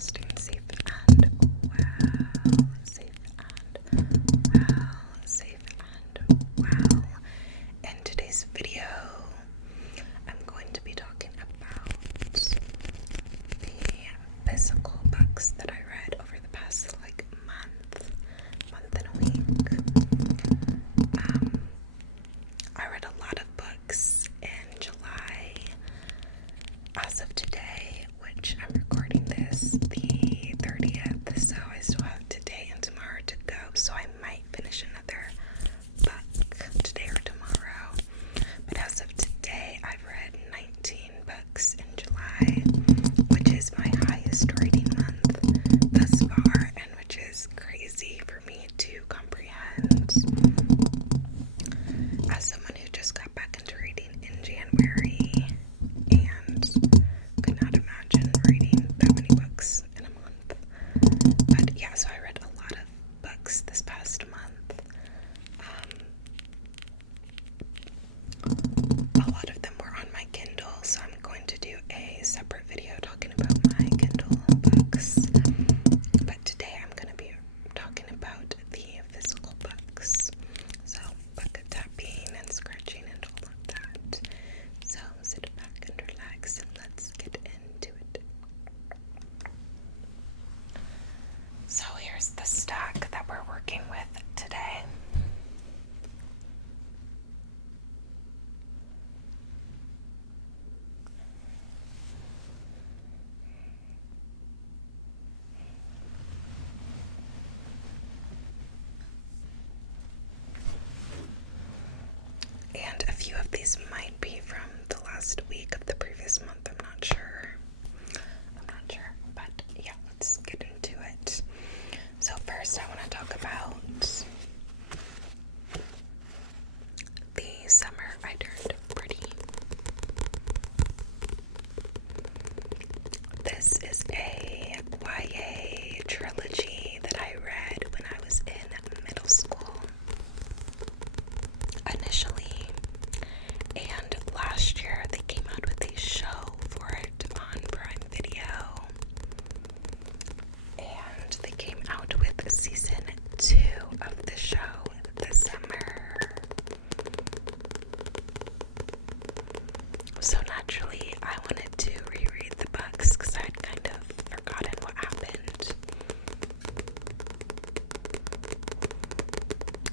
staying safe and well. Safe and well. In today's video, I'm going to be talking about the physical books that I read over the past month and a week. I read a lot of books in July. As of today, which I'm recording this the 30th, so I still have today and tomorrow to go, so I might finish another book today or tomorrow. But as of today, I've read 19 books in July, which is my highest reading month thus far, and which is crazy for me to comprehend. As someone who just got back into reading in January and could not imagine reading that many books in a month. But yeah, so I read a lot of books this past month. A lot of them were on my Kindle, so I'm going to do a separate video talking about my Kindle books. But today I'm going to be talking about the physical books. So book tapping and scratching and all of that. So sit back and relax and let's get into it. So here's the stack that we're working with today. And a few of these might be from the last week of the previous month. I'm not sure. But yeah, let's get into it. So first I want to talk about The Summer I Turned Pretty. This is a YA trilogy that I read when I was in middle school initially, and last year they came out with a show for it on Prime Video, and they came out with season 2 of the show this summer. So naturally I wanted to reread the books because I'd kind of forgotten what happened.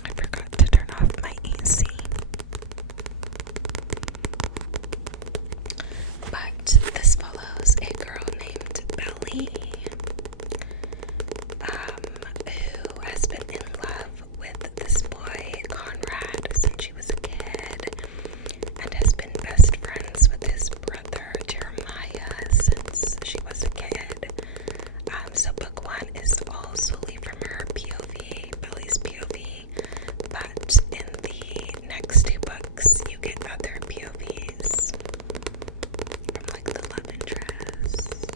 I forgot to turn off my AC. But this follows a girl named Belly, who has been in love with this boy, Conrad, since she was a kid, and has been best friends with his brother, Jeremiah, since she was a kid. So book 1 is all solely from her POV, Belly's POV, but in the next 2 books, you get other POVs from like the love interest.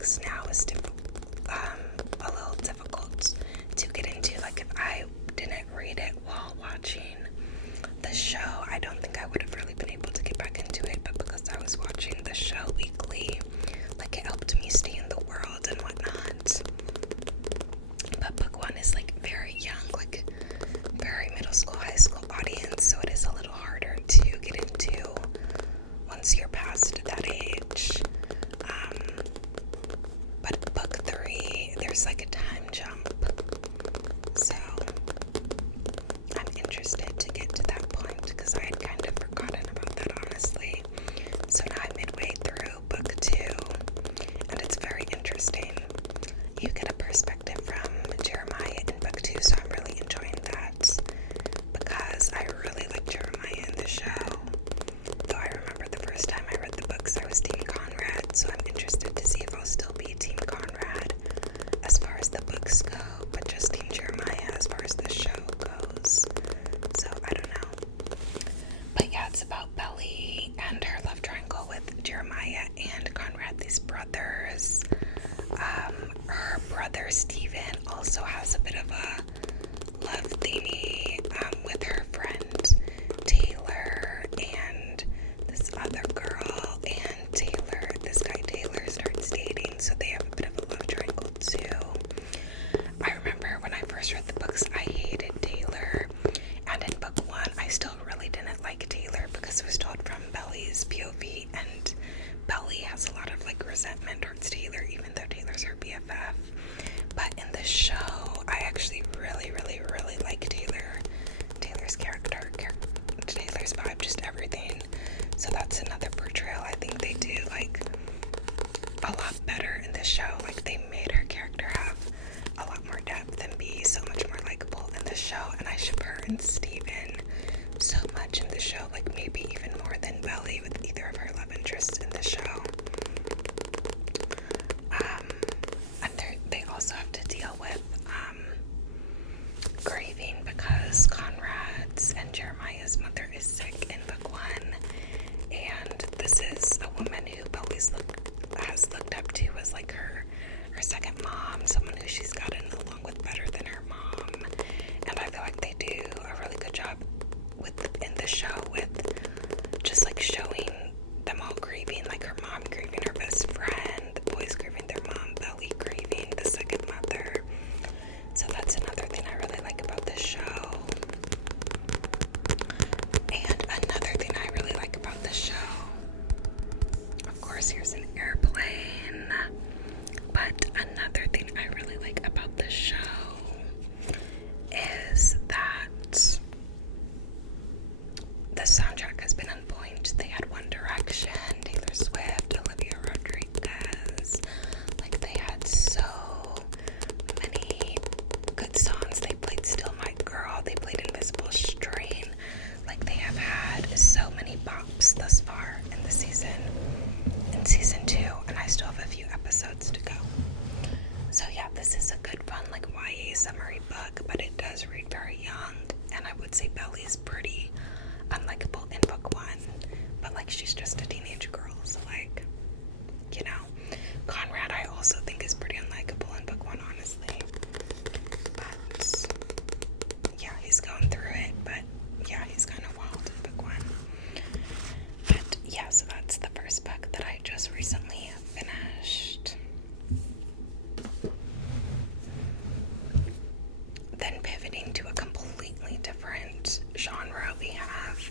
books now is a little difficult to get into. Like, if I didn't read it while watching the show, I don't think I would have really been able to get back into it, but because I was watching the show weekly, like, it helped me stay in the world and whatnot. But book one is like very young, like very middle school, high school audience, so it is a little harder to get into once you're past that age. But book three, there's like a time jump, so I'm interested to get to that point because I had kind of forgotten about that, honestly. So now I'm midway through book two, and it's very interesting. You get a perspective from Jeremiah in book two, so I'm really enjoying that because I really like Jeremiah in the show. Though I remember the first time I read the books, I was Team Conrad, so I'm interested to see if I'll still be Team Conrad as far as the books go, but just Team Jeremiah as far as the show goes. So I don't know. But yeah, it's about Belly and her love triangle with Jeremiah and Conrad, these brothers. Her brother Steven also has a bit of a love thingy with her friend Taylor and this other girl, and this guy Taylor starts dating, so they have a bit of a love triangle too. I remember when I first read the books, I hated Taylor, and in book one, I still really didn't like Taylor because it was told from Belly's POV, and Belly has a lot of like resentment towards Taylor, even though Taylor's her BFF. But in the show, I actually really, really, really like Taylor's character, Taylor's vibe, just everything. So that's another portrayal I think they do like a lot better in the show. Like, they made her character have a lot more depth and be so much more likable in the show, and I ship her and Steven so much in the show, like maybe even more than Belly with either of her love interests in the show. And they also have to deal with grieving because Conrad's and Jeremiah's mother is sick in book one, and this is a woman who Belly's has looked up to as like her second mom, someone who she's gotten along with better than her mom. And I feel like they do a really good job in the show with just like showing them all grieving, like her mom grieving her best friend, the boys grieving their mom, Belly grieving the second mother. So that's another thing I really like about this show. And another thing I really like about the show, of course, here's an airplane, but another thing I really like about the show is that the soundtrack has been on point. They had One Direction, Taylor Swift, Olivia Rodriguez. Like, they had so many good songs. They played Still My Girl. They played Invisible Strain. Like, they have had so many bops thus far in the season. In season 2, and I still have a few episodes to go. So yeah, this is a good fun like YA summary book, but it does read very young, and I would say Belly is pretty unlikable in book one, but like, she's just a teenage girl, so like, you know. Conrad I also think is pretty unlikable in book one, honestly, but yeah, he's going through it, but yeah, he's kind of wild in book one. But yeah, so that's the first book that I just recently finished. Then pivoting to a completely different genre, we have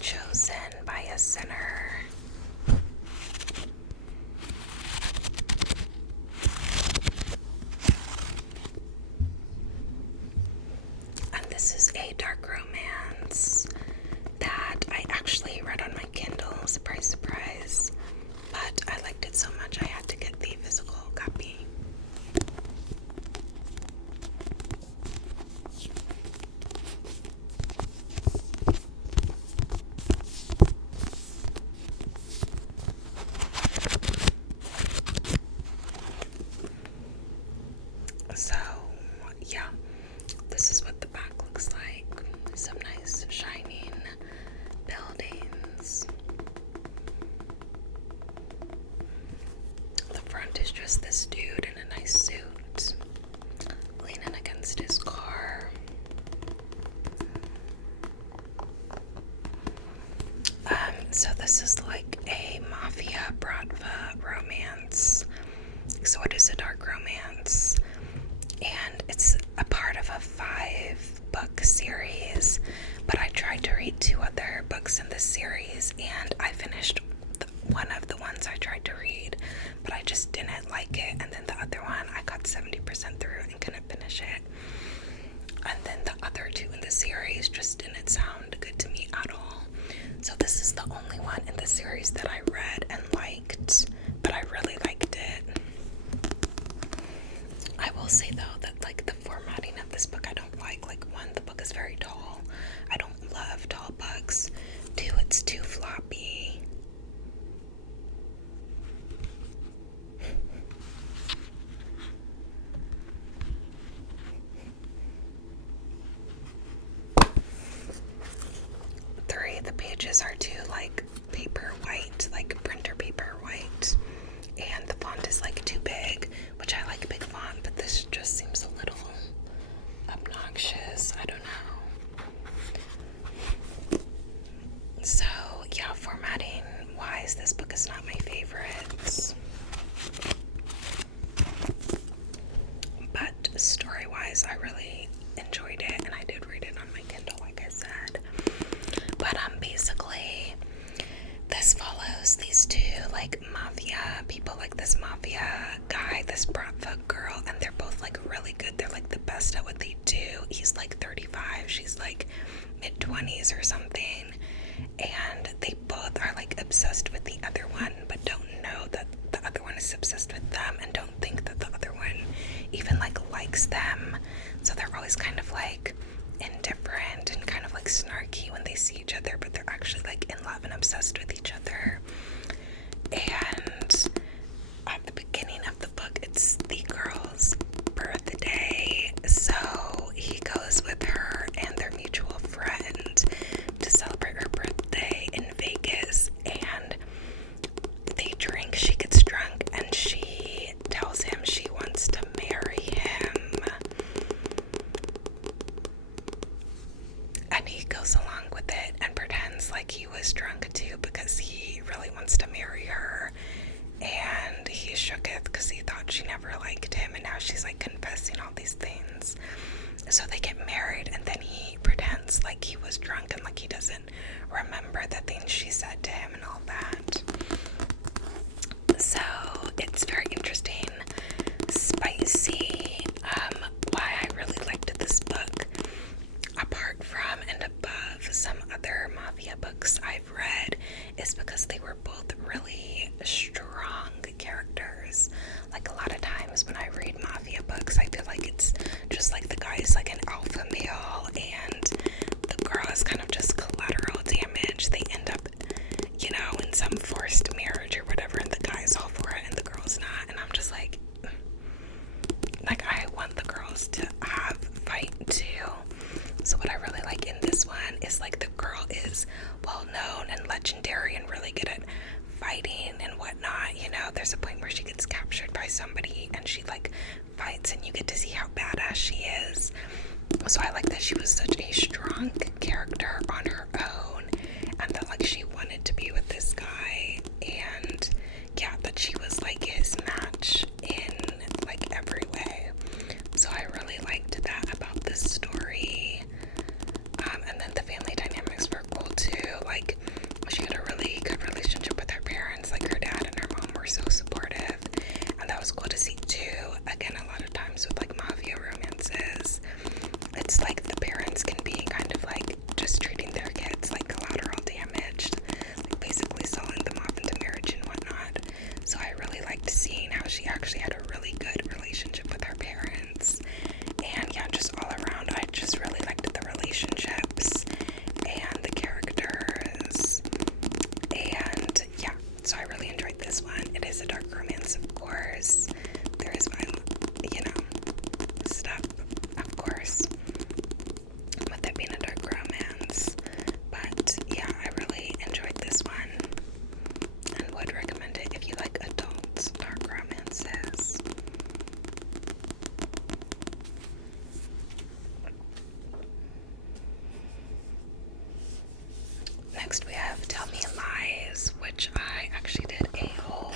Chosen by a Sinner. And this is a dark romance that I actually read on my Kindle, surprise, surprise, but I liked it so much I had to get the physical copy. So, yeah, this is what the back looks like. Some nice shining buildings. front is just this dude in a nice suit, leaning against his car. So this is like a mafia bratva romance. So it is a dark romance. And it's a part of a 5-book series. But I tried to read 2 other books in this series, and I finished one of the ones I tried to read, but I just didn't like it. And then the other one, I got 70% through and couldn't finish it. And then the other 2 in the series just didn't sound good to me at all. So this is the only one in the series that I read and liked, but I really liked it. I will say though that like the formatting of this book I don't like. Like 1, the book is very tall. I don't love tall books. 2, it's too floppy. The pages are too like paper white, like printer paper white, and the font is like too big, which I like big font, but this just seems a little obnoxious. I don't know. So yeah, formatting wise, this book is not my favorite, but story wise I really enjoyed it, and I did read it on my Kindle like I said. But basically, this follows these 2 like mafia people, like this mafia guy, this bratva girl, and they're both like really good. They're like the best at what they do. He's like 35, she's like mid-20s or something, and they both are like obsessed with the other one, but don't know that the other one is obsessed with them, and don't think that the other one even like likes them. So they're always kind of like indifferent and kind of like snarky when they see each other, but they're actually like in love and obsessed with each other. And at the beginning of the book, it's the girl's birthday, so he goes with her and their mutual friend to celebrate her birthday in Vegas, and they drink. She gets drunk and she tells him she wants to marry him. And he goes along with it and pretends like he was drunk too, because he really wants to marry her. And he shooketh because he thought she never liked him, and now she's like confessing all these things. So they get married, and then he pretends like he was drunk and like he doesn't remember the things she said to him and all that. So it's very interesting, spicy. Why I really liked this book, apart from and above some other mafia books I've read, is because they were both really strong characters. Like a lot of times when I read mafia books, I feel like it's just like the guy is like an alpha male and the girl is kind of just collateral damage. They end up, you know, in some forced marriage or whatever, and the guy's all for it and the girl's not. And I'm just like I want the girls to have fight too. So what I really like in this one is like the girl is well known and legendary and really good at fighting and whatnot. You know, there's a point where she gets captured by somebody and she like fights, and you get to see how badass she is. So I like that she was such a strong character on her own, and that like she wanted to be with this guy, and yeah, that she was like his match in like every way. So I really liked that about this story. And then the family dynamics were cool too. Like she had a really good relationship with her parents. Like her dad and her mom were so supportive, and that was cool to see too. Again, a lot of times with like mafia romances, it's like the parents can be kind of like just treating their kids like collateral damage, like basically selling them off into marriage and whatnot. So I really Next we have Tell Me Lies, which I actually did a whole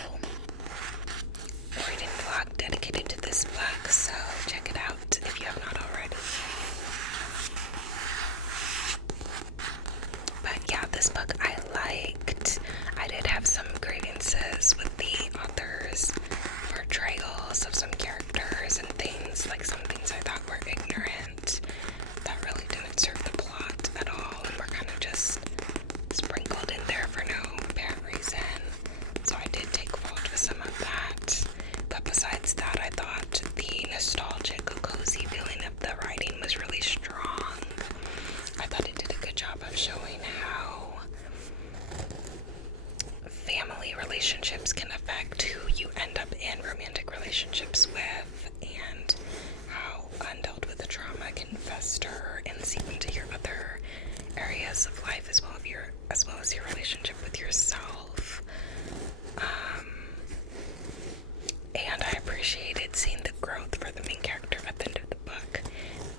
reading vlog dedicated to this book, so check it out if you have not already. But yeah, this book I liked. I did have some grievances with the author's portrayals of some characters and things, like some things I thought were ignorant that really didn't serve the plot at all and were kind of just sprinkled in there for no apparent reason. So I did take fault with some of that. But besides that, I thought the nostalgic, cozy feeling of the writing was really strong. I thought it did a good job of showing how family relationships can affect who you end up in romantic relationships with, and how undealt with the trauma can fester and seep into your other areas of life as well as your relationship with yourself. And I appreciated seeing the growth for the main character at the end of the book,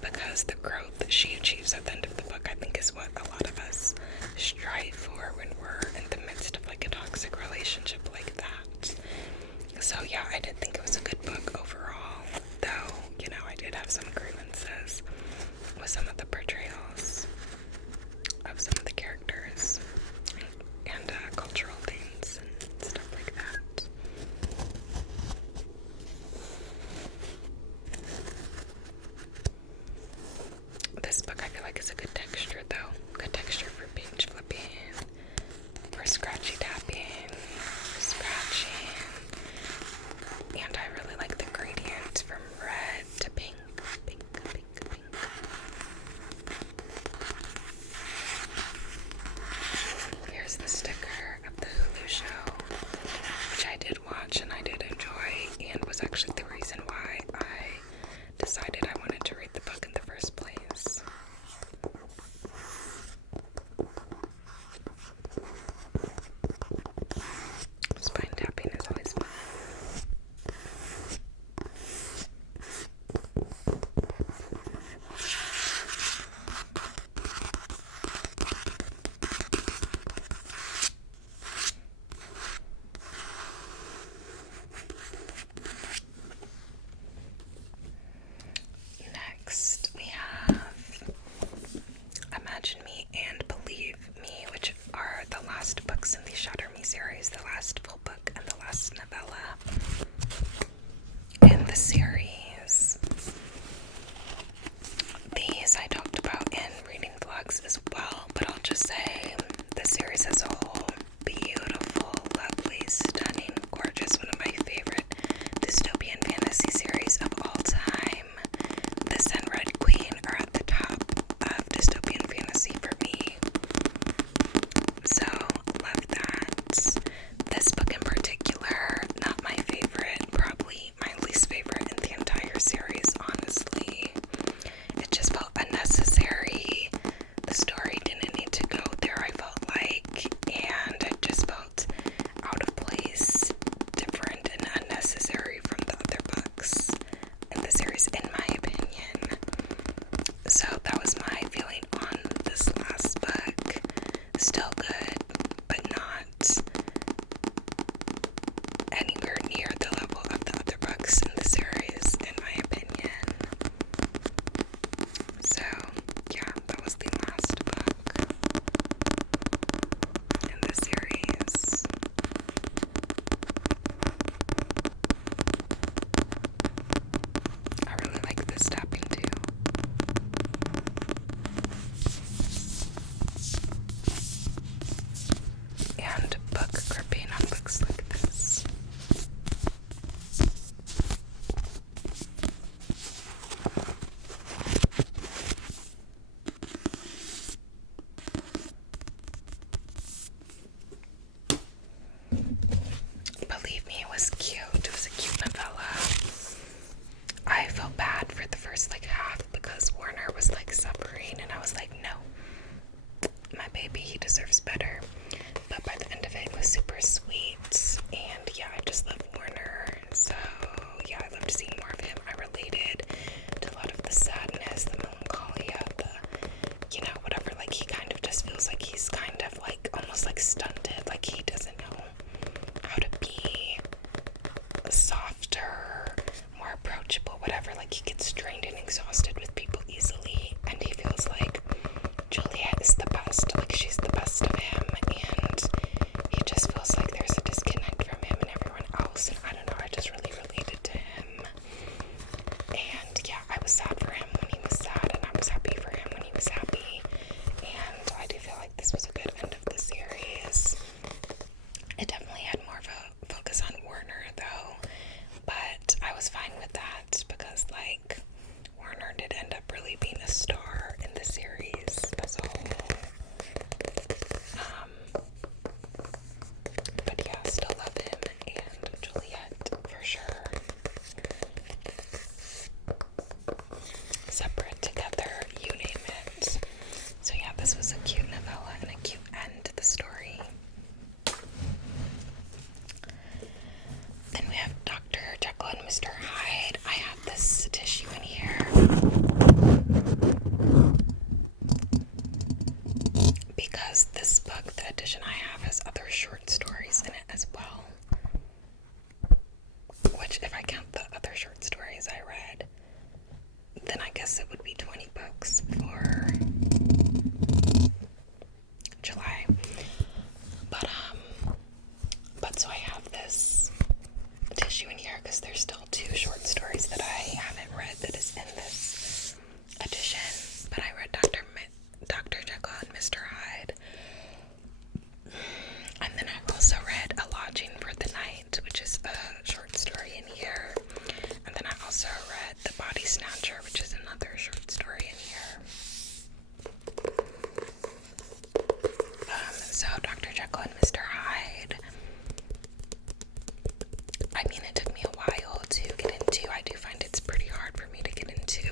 because the growth that she achieves at the end of the book, I think, is what a lot of us strive for when we're in the midst of like a toxic relationship like that. So yeah, I did think it was a good book overall, though, you know, I did have some grievances with some of the portrayals of some of the characters and cultural themes and stuff like that. This book I feel like is a good texture though. Good texture for page flipping, for scratchy tapping, for scratching. And I really like the gradient from red to pink, pink, pink, pink. Here's the sticker of the Hulu show, which I did watch and I did enjoy, and was actually the reason why I decided I wanted to read the book in the first place. Spine tapping is always fun. Next, we have Imagine Me and Believe Me, which are the last books in the Shatter Me series, the last full book and the last novella in the series. These I talked about in reading vlogs as well, but I'll just say the series as a whole, beautiful, lovely, stunning, gorgeous, one of my favorite dystopian fantasy series of all time. This and Red Queen are at the top of dystopian fantasy for me. So, love that. This book in particular, not my favorite, probably my least favorite in the entire series, honestly. It just felt unnecessary. The story didn't need to go there, I felt like, and it just felt out of place, different, and unnecessary from the other books in the series, in my opinion. So that was my feeling on this last book. Still good, but not anywhere near the level of the other books in the series, in my opinion. So, yeah, that was the last book in the series. I really like this tapping too. sad for him when he was sad, and I was happy for him when he was happy. And I do feel like this was a good end of the series. It definitely had more of a focus on Warner though, but I was fine with that because like Warner did end up really being a star in the series as a whole. But yeah, still love him and Juliet for sure. Separate, together, you name it. So yeah, this was a cute novella and a cute end to the story. Then we have Dr. Jekhyl and Mr. Hyde. I have this tissue in here because this book, the edition I have, has other short stories in it as well. Which, if I count the other short stories I read, then I guess it would be 20 books for July. But so I have this tissue in here because there's still 2 short stories that I haven't read that is in this edition. But I read Dr. Jekhyl and Mr. Hyde. And then I've also read A Lodging for the Night, which is a short story in here. And then I also read The Body Snatcher, which is another short story in here. So Dr. Jekhyl and Mr. Hyde, I mean, it took me a while to get into. I do find it's pretty hard for me to get into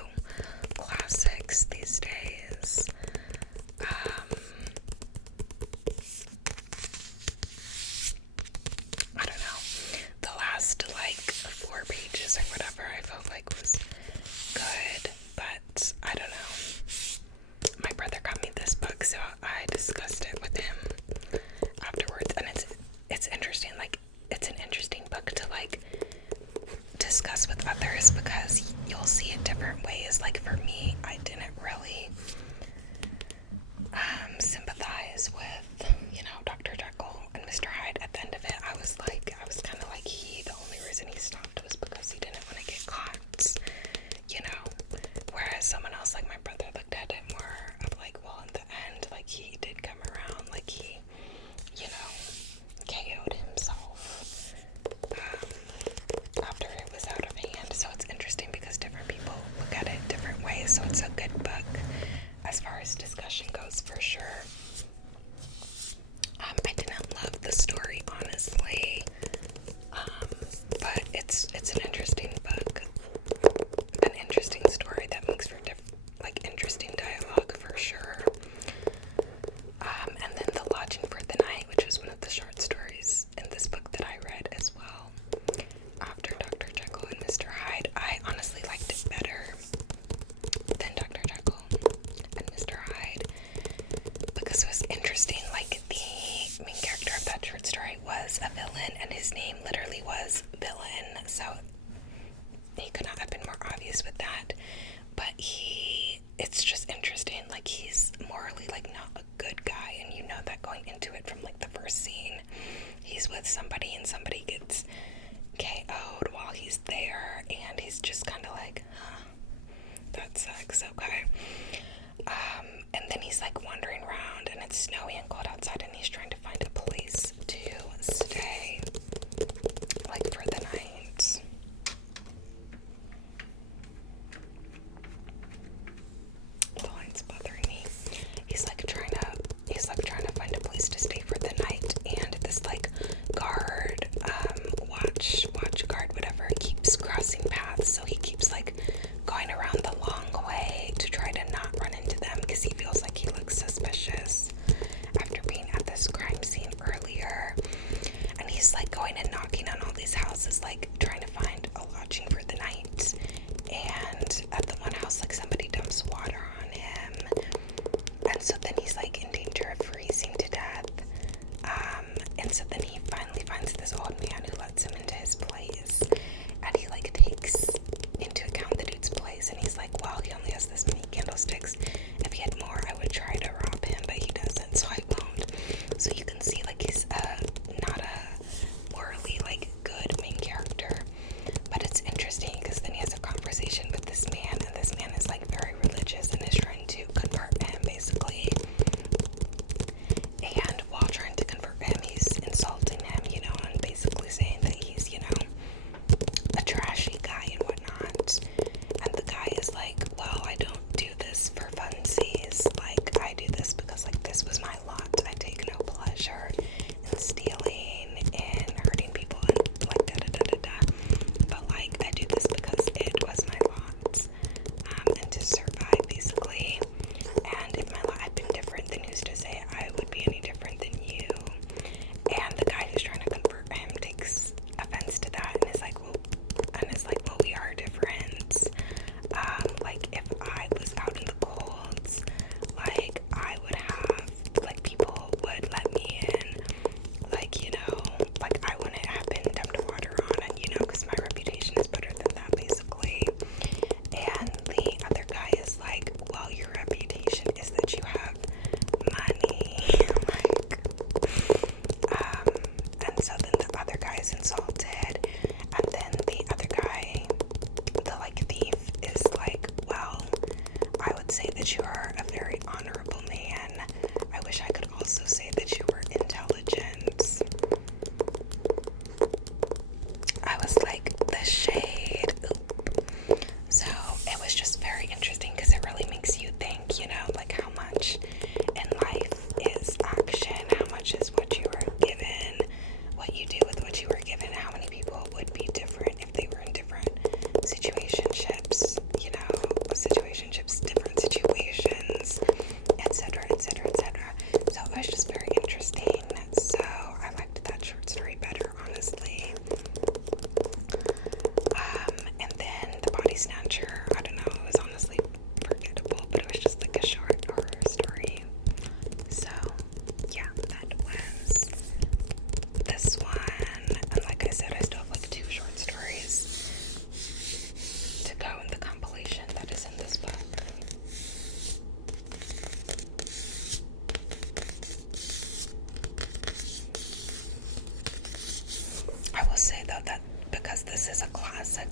classics these days. I don't know. The last, 4 pages or whatever I felt like was good, but I don't know. My brother got me this book, so I discussed it with him afterwards, and it's interesting. It's an interesting book to discuss with others because you'll see it different ways. Like for me, I didn't really sympathize with, Dr. Jekhyl and Mr. Hyde. At the end of it, I was kind of like the only reason he stopped was because he didn't want to get caught, whereas someone else, like my brother, looked at it more of well, in the end, he did come around, he, KO'd himself, after it was out of hand. So it's interesting because different people look at it different ways, so it's a good book as far as discussion goes for sure. I didn't love the story, honestly, but it's an interesting book, an interesting story that makes for interesting dialogue for sure. And then The Lodging for the Night, which was one of the short stories in this book that I read as well, after Dr. Jekhyl and Mr. Hyde. I honestly liked it better than Dr. Jekhyl and Mr. Hyde because it was interesting. The main character of that short story was a villain, and his name literally was Villain, so he could not have been more obvious with that. But it's just interesting. He's morally not a good guy, and you know that going into it from the first scene. He's with somebody and somebody gets KO'd while he's there, and he's just kind of that sucks, okay. And then he's wandering around, and it's snowy and cold outside, and he's trying to find a place to stay for the night. The line's bothering me. He's trying to find a place to stay for the night, and this guard, watch guard, whatever, keeps crossing paths, so he keeps going around the long way to try to not run into them because he feels like he looks suspicious after being at this crime scene earlier. And he's going and knocking on all these houses, trying to find a lodging for the night. And at the one house, somebody dumps water on him, and so then he's in danger of freezing to death. And so then he finally finds this old man who lets him into his place, and he takes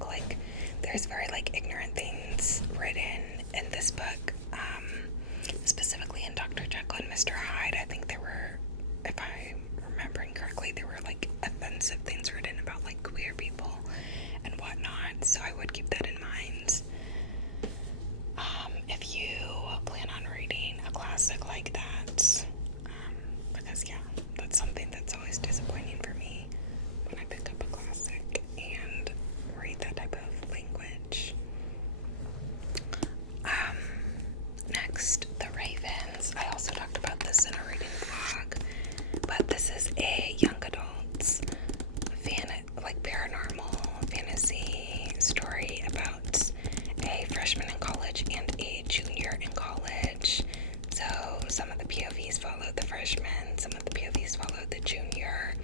book. Like, there's very, like, ignorant things written in this book, specifically in Dr. Jekhyl and Mr. Hyde. I think there were, if I'm remembering correctly, there were, like, offensive things written about, like, queer people and whatnot, so I would keep that in mind. If you plan on reading a classic like that, because, yeah, that's something that's always disappointing for me when I pick up a classic and read that type of language. Next, The Ravens. I also talked about this in a reading vlog, but this is a young adult's paranormal fantasy story about a freshman in college and a junior in college. So some of the POVs follow the freshman, some of the POVs follow the junior.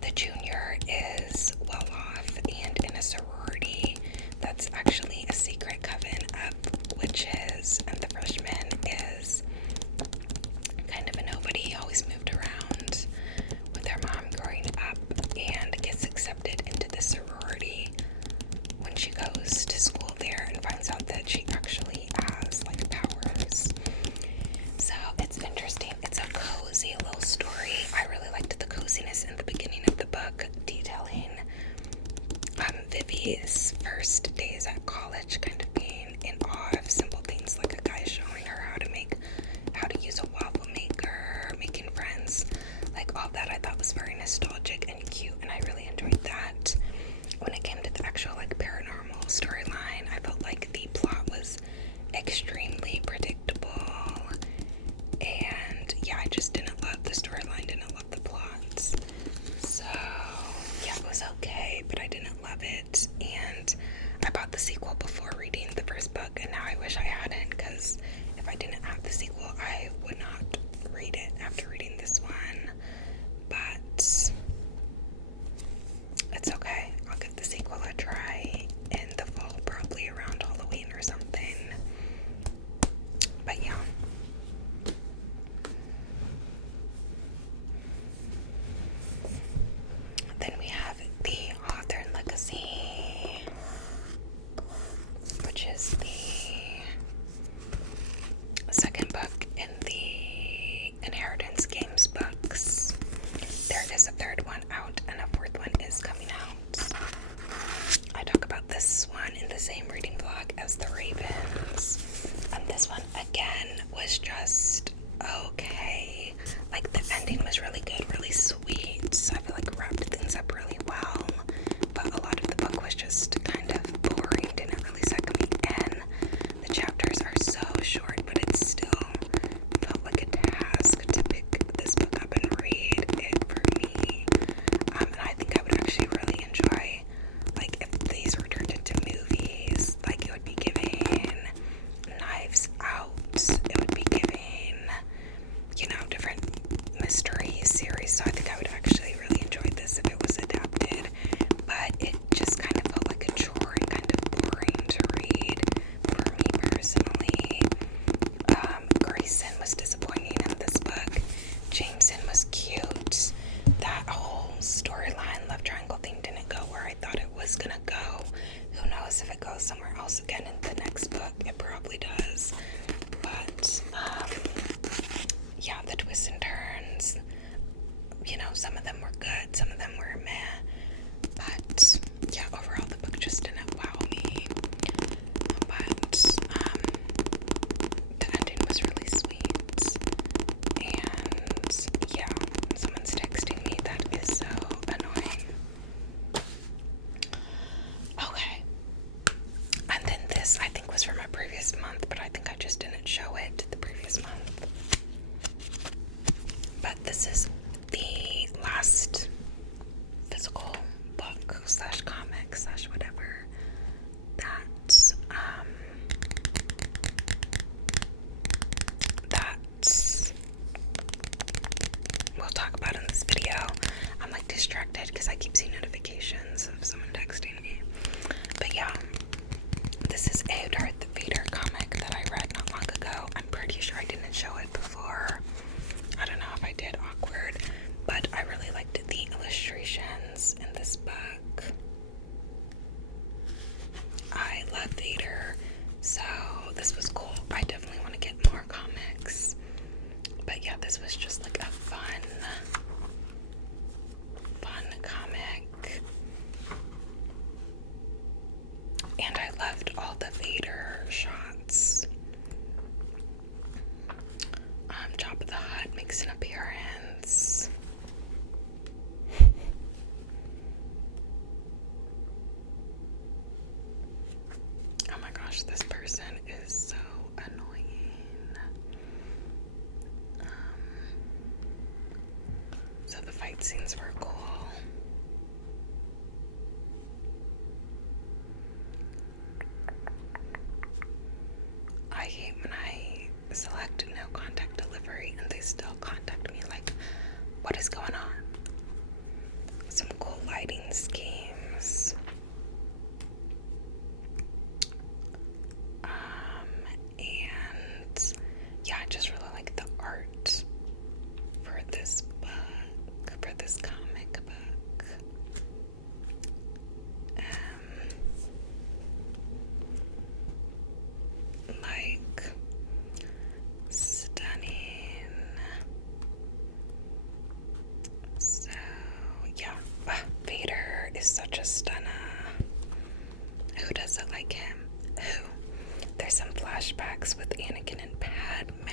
The junior is well off and in a sorority that's actually a secret coven of witches, and the freshman is kind of a nobody, always moved around with her mom growing up, and gets accepted into the sorority when she goes to school there and finds out that she actually has, like, powers. So it's interesting. It's a cozy little story. I really liked the coziness in the beginning of the book, detailing Vivi's first days at college, kind of being in awe of simple things like a guy showing her how to use a waffle maker, making friends, like all that. I thought was very nostalgic and cute, and I really enjoyed that. When it came to the actual, like, paranormal storyline, I felt like the plot was extremely predictable, and yeah, I just didn't love the storyline, didn't love the plots. So yeah, it was okay, but I didn't love it, and I bought the sequel before reading the first book, and now I wish I hadn't, because if I didn't have the sequel, I would not read it after reading this one. But it's okay. I'll give the sequel a try in the fall, probably around Halloween or something. But yeah. Then we have the Hawthorne Legacy, which is the second book in the Inheritance Games books. There is a third one out, and a fourth one is coming out. I talk about this one in the same reading vlog as The Ravens, and this one again was just okay. Like, the ending was really good, really sweet. So I feel like it wrapped things up really well, but a lot of the book was just kind of boring, didn't really suck me in. The chapters are so short, but it still felt like a task to pick this book up and read it for me. And I think I would actually really enjoy, like, if these were turned into movies. Like, it would be giving Knives Out, it would be giving, you know, different mystery series. So I think I would actually really enjoy this if it was adapted, but it just kind of felt like a chore and kind of boring to read for me personally. Grayson was disappointing in this book. Jameson was cute. That whole storyline, love triangle thing didn't go where I thought it was gonna go. Who knows if it goes somewhere else again in the next book? It probably does. But yeah, the twists and turns, you know, some of them were good, some of them were meh. But yeah, overall the book just didn't wow me. But the ending was really sweet. And yeah, someone's texting me. That is so annoying. Okay. And then this, I think, was from a previous month, but I think I just didn't show it the previous month. But this is the last physical book slash comic slash whatever that we'll talk about in this video. I'm, like, distracted because I keep seeing notifications of someone texting me. But yeah, this is a Darth Vador comic that I read not long ago. I'm pretty sure I didn't show it before. I don't know if I did. Awkward. this was cool. I definitely want to get more comics. But yeah, this was just like a fun comic. And I loved all the Vader shots. Jabba the Hutt makes an appearance. Oh my gosh, this person is so annoying. So the fight scenes were cool. I hate when I select no contact delivery and they still contact me, like, what is going on? Some cool lighting schemes. And yeah, I just really like the art for this book, for this comic book. Like, stunning. So yeah, Vader is such a stunner. Who doesn't like him? Who? There's some flashbacks with Anakin and Padme.